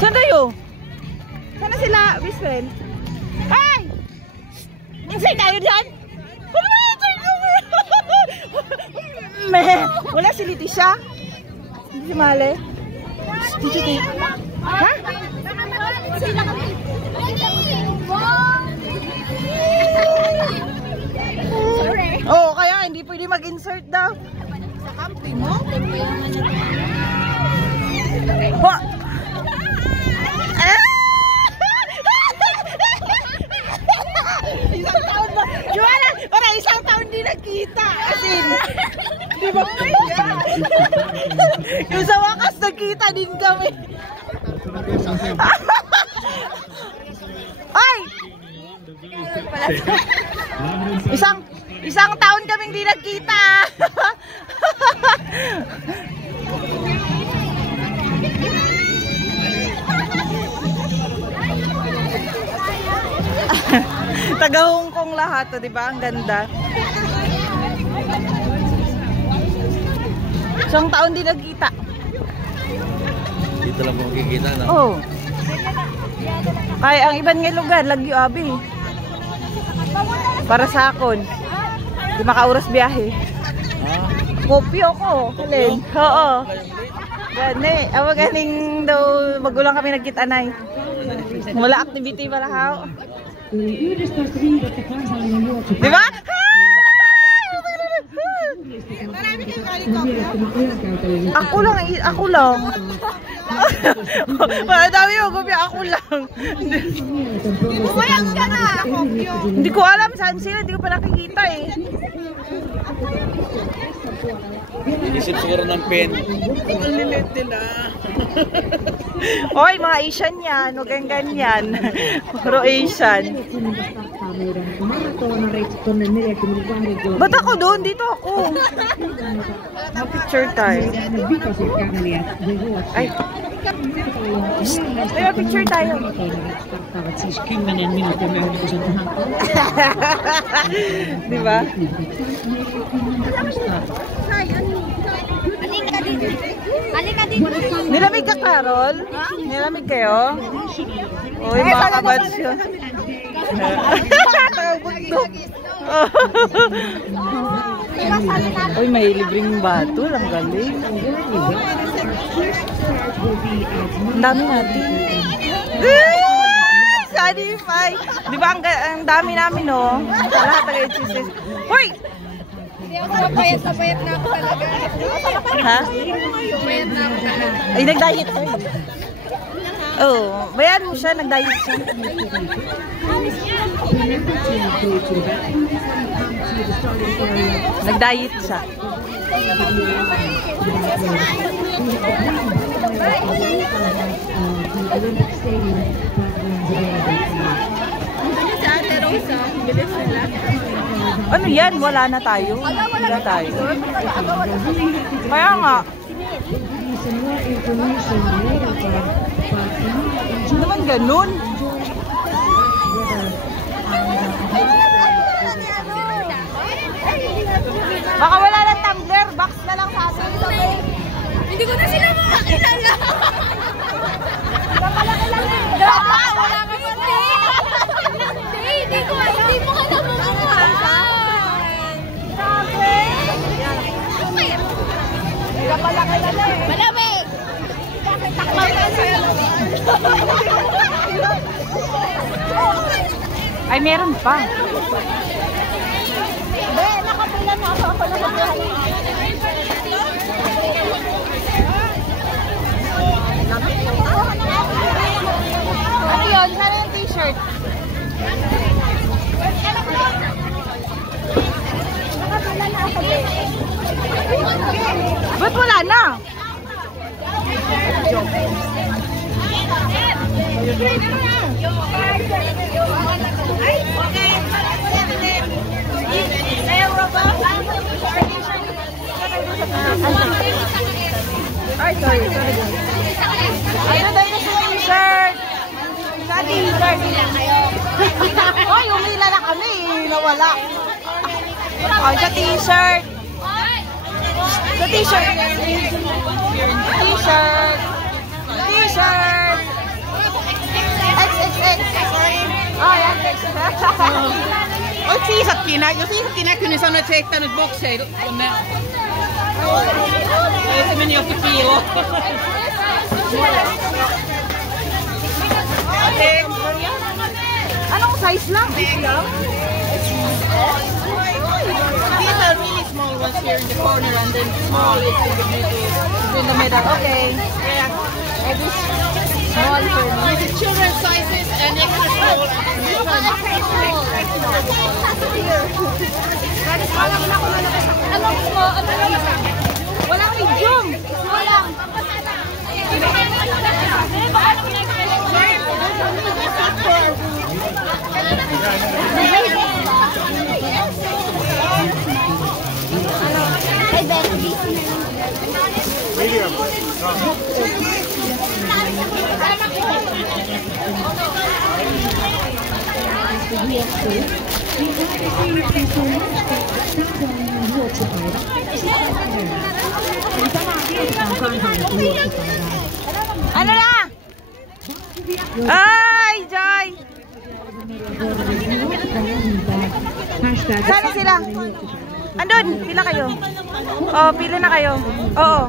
Saan tayo? Sana sila, Biswell? Ay! Insay tayo dyan? Wala si Leticia? Hindi si Male? Dito. Ha? Oo, kaya hindi pwede mag-insert daw. Sa camping mo? Isang taon din nagkita. As in, di ba? Yung sa wakas nagkita din kami. Ay! Isang taon kaming di nagkita. Taga Hong Kong lahat, di ba? Ang ganda. Isang taon din nagkita. Dito lang makikita, no? Oo. Oh. Kaya ang iban nga lugar, lagyo abi. Para sa akon. Di makauras biyahe. Kopyo ko. Kalin. Oo. Gani. Awa ganing daw magulang kami nagkita na. Wala activity wala haw. Di ba? Ako lang. Madami mo gubi, ako lang. Bumayang ka na. Hindi ko alam saan sila, hindi ko pa nakikita eh. Inisip siguro ng pen. Ang lilit nila. Oy, mga Asian yan. Huwag kang ganyan. Puro Asian. Ba't ako doon? Dito ako. Picture tayo. Ay. Kaya picture tayo. Diba? Nilamig ka, Carol? Nilamig kayo? Uy, mga kabads yun. Uy, may libreng bato. Ang galing. Ang dami natin. Sanify. Di ba ang dami namin, no? Sa lahat ng HSS. Uy! Payat na ako talaga. Ha? Payat na ako talaga. Ay, nag-diet ka. Oh, bayan mo siya, nag-diet siya. Nag-diet siya. Si Ate Rosa, bilis nila. Ano yan? Wala na tayo. Wala tayo. Kaya nga. Ano naman ganun? Baka wala lang tumbler. Box na lang sa atin. Hindi ko na sila makakilala. Napalaki lang eh. Wala ka pa din. Hindi mo ka na mamamakasan. Napalaki lang eh. Malamig. Takmal ka siya. Ay, meron pa. Be, nakapila na ako na magkakalit. Ano yun? Saan yung t-shirt? Ba't wala na? Ay, sorry. Ano tayo na sa t-shirt? Sa t-shirt. Ay, umila na kami. Nawala. Ay, sa t-shirt. Sa t-shirt. T-shirt. T-shirt. Oh, yan. Oletko isatkin jos isatkin näkyy, niin sano, että se heittää nyt bokseja tonne. Ei, se meni johonkin piiloon. Anong size lang? These are really small ones here in the corner and then small is in the middle. In the middle. Okay. Yeah. Small for me. This is children's sizes and extra small. Anong small? Walang medium. Walang. Ano na? Ay, Joy! Sana sila? Andun, pila kayo? Oh, pila na kayo. Oo.